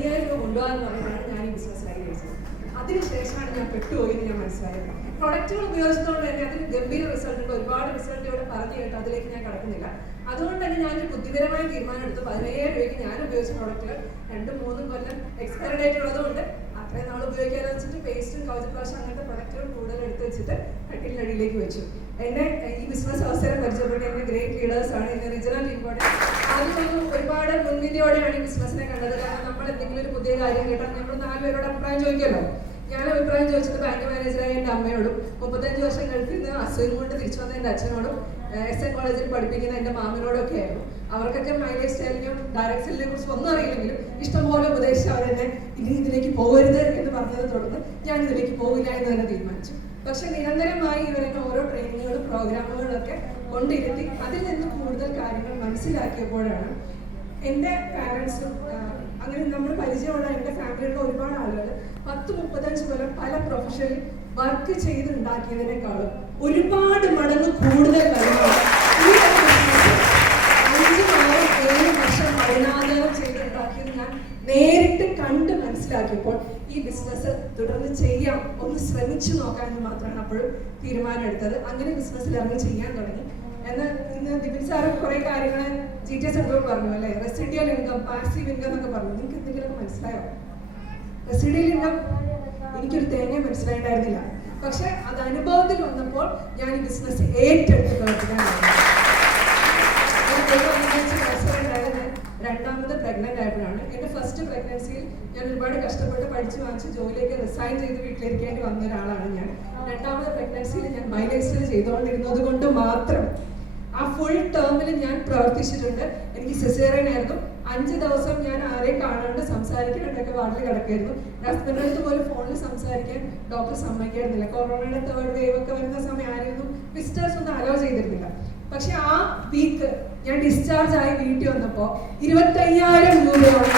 50,000 രൂപ കൊണ്ടുപോകാന്ന് പറയുന്നതാണ് ഞാൻ ഈ ബിസിനസ്സിലായി കഴിച്ചത്. അതിനുശേഷമാണ് ഞാൻ പെട്ടുപോയെന്ന് ഞാൻ മനസ്സിലായത്. പ്രൊഡക്റ്റുകൾ ഉപയോഗിച്ചതുകൊണ്ട് തന്നെ അതിന് ഗംഭീര റിസൾട്ട് ഉണ്ട്. ഒരുപാട് റിസൾട്ട് ഇവിടെ പറഞ്ഞു കേട്ടോ, അതിലേക്ക് ഞാൻ കടക്കുന്നില്ല. അതുകൊണ്ട് തന്നെ ഞാനൊരു ബുദ്ധിപരമായ തീരുമാനം എടുത്തു. 17,000 രൂപയ്ക്ക് ഞാൻ ഉപയോഗിച്ച പ്രൊഡക്റ്റുകൾ 2-3 കൊല്ലം എക്സ്പയറി ഡേറ്റ് ഉള്ളതുകൊണ്ട് അത്രയും നാൾ ഉപയോഗിക്കാതെ വെച്ചിട്ട് പേസ്റ്റും കവചപ്രാശം അങ്ങനത്തെ പ്രൊഡക്റ്റുകൾ കൂടുതൽ എടുത്ത് വെച്ചിട്ട് കട്ടിലിനടിയിലേക്ക് വെച്ചു. എന്നെ ഈ ബിസിനസ് അവസരം പരിചയപ്പെട്ട എൻ്റെ ഗ്രേറ്റ് ലീഡേഴ്സാണ്. എൻ്റെ റീജിയണൽ ടീമോടെ ആദ്യമൊന്നും ഒരുപാട് മുൻവിധിയോടെയാണ് ഈ ബിസിനസ്സിനെ കണ്ടത്. കാരണം നമ്മൾ എന്തെങ്കിലും ഒരു പുതിയ കാര്യം കേട്ടാൽ നമ്മൾ 4 പേരോട് അഭിപ്രായം ചോദിക്കുമല്ലോ. ഞാൻ അഭിപ്രായം ചോദിച്ചത് ബാങ്ക് മാനേജറായ എൻ്റെ അമ്മയോടും 35 വർഷം ഗൾഫിൽ നിന്ന് അസുഖം കൊണ്ട് തിരിച്ചു വന്ന എൻ്റെ അച്ഛനോടും SN കോളേജിൽ പഠിപ്പിക്കുന്ന എൻ്റെ മാമനോടൊക്കെ ആയിരുന്നു. അവർക്കൊക്കെ മൈ ലൈഫ് സ്റ്റൈലിനെയും ഡയറക്ട് സെല്ലിനെ കുറിച്ച് ഒന്നും അറിയില്ലെങ്കിലും ഇഷ്ടംപോലെ ഉപദേശിച്ച് അവരെന്നെ ഇതിലേക്ക് പോകരുത് എന്ന് പറഞ്ഞത് തുടർന്ന് ഞാൻ ഇതിലേക്ക് പോകില്ല എന്ന് തന്നെ തീരുമാനിച്ചു. പക്ഷെ നിരന്തരമായി ഇവരെന്നെ ഓരോ ട്രെയിനിങ്ങുകളും പ്രോഗ്രാമുകളൊക്കെ കൊണ്ടിരുത്തി അതിൽ നിന്ന് കൂടുതൽ കാര്യങ്ങൾ മനസ്സിലാക്കിയപ്പോഴാണ് എൻ്റെ പാരൻസും അങ്ങനെ നമ്മൾ പരിചയമുള്ള എൻ്റെ ഫാമിലിയിലുള്ള ഒരുപാട് ആളുകൾ 10-35 കൊല്ലം പല പ്രൊഫഷനിൽ വർക്ക് ചെയ്തുണ്ടാക്കിയതിനേക്കാളും ഒരുപാട് മടങ്ങ് കൂടുതൽ വരുമാണ് 5-6-7 വർഷം കഠിനാധ്വാനം ചെയ്തുണ്ടാക്കിയത് ഞാൻ നേരിട്ട് കണ്ട് മനസ്സിലാക്കിയപ്പോൾ ഈ ബിസിനസ് തുടർന്ന് ചെയ്യാം, ഒന്ന് ശ്രമിച്ചു നോക്കാമെന്ന് മാത്രമാണ് അപ്പോഴും തീരുമാനം എടുത്തത്. അങ്ങനെ ബിസിനസ്സിൽ ഇറങ്ങി ചെയ്യാൻ തുടങ്ങി. എന്നാൽ ഇന്ന് ദിപിൻ സാറ് കുറെ കാര്യങ്ങൾ GTS സെന്ററിൽ പറഞ്ഞു അല്ലേ, റെസിഡിയൽ ഇൻകം, പാസീവ് ഇൻകം എന്നൊക്കെ പറഞ്ഞു. നിങ്ങൾക്ക് എന്തെങ്കിലുമൊക്കെ മനസ്സിലായോ? റെസിഡിയൽ ഇൻകം എനിക്കൊരു തേങ്ങ മനസ്സിലായിട്ടുണ്ടായിരുന്നില്ല. പക്ഷെ അത് അനുഭവത്തിൽ വന്നപ്പോൾ ഞാൻ ഈ ബിസിനസ് ഏറ്റെടുത്ത് പ്രവർത്തിക്കാനാണ്. രണ്ടാമത് പ്രഗ്നന്റ് ആയപ്പോഴാണ്. എൻ്റെ ഫസ്റ്റ് പ്രഗ്നൻസിയിൽ ഞാൻ ഒരുപാട് കഷ്ടപ്പെട്ട് പഠിച്ചു വാങ്ങിച്ച് ജോലിയൊക്കെ റിസൈൻ ചെയ്ത് വീട്ടിലിരിക്കേണ്ടി വന്ന ഒരാളാണ് ഞാൻ. രണ്ടാമത് പ്രഗ്നൻസിയിൽ ഞാൻ മൈ ലൈഫ് സ്റ്റൈൽ ചെയ്തുകൊണ്ടിരുന്നത് കൊണ്ട് മാത്രം ആ ഫുൾ ടേമിൽ ഞാൻ പ്രവർത്തിച്ചിട്ടുണ്ട്. എനിക്ക് സിസേറിയൻ ആയിരുന്നു. 5 ദിവസം ഞാൻ ആരെയും കാണാണ്ട് സംസാരിക്കാണ്ടൊക്കെ വാർഡിൽ കിടക്കായിരുന്നു. ഹസ്ബൻഡിൻ്റെ അടുത്ത് പോലും ഫോണിൽ സംസാരിക്കാൻ ഡോക്ടർ സമ്മതിക്കായിരുന്നില്ല. കൊറോണയുടെ 3rd വേവ് ഒക്കെ വരുന്ന സമയം ആരെയൊന്നും വിസിറ്റേഴ്സ് ഒന്നും അലോ ചെയ്തിരുന്നില്ല. പക്ഷെ ആ വീക്ക് ഞാൻ ഡിസ്ചാർജ് ആയി വീട്ടിൽ വന്നപ്പോൾ 25,000 രൂപയാണ്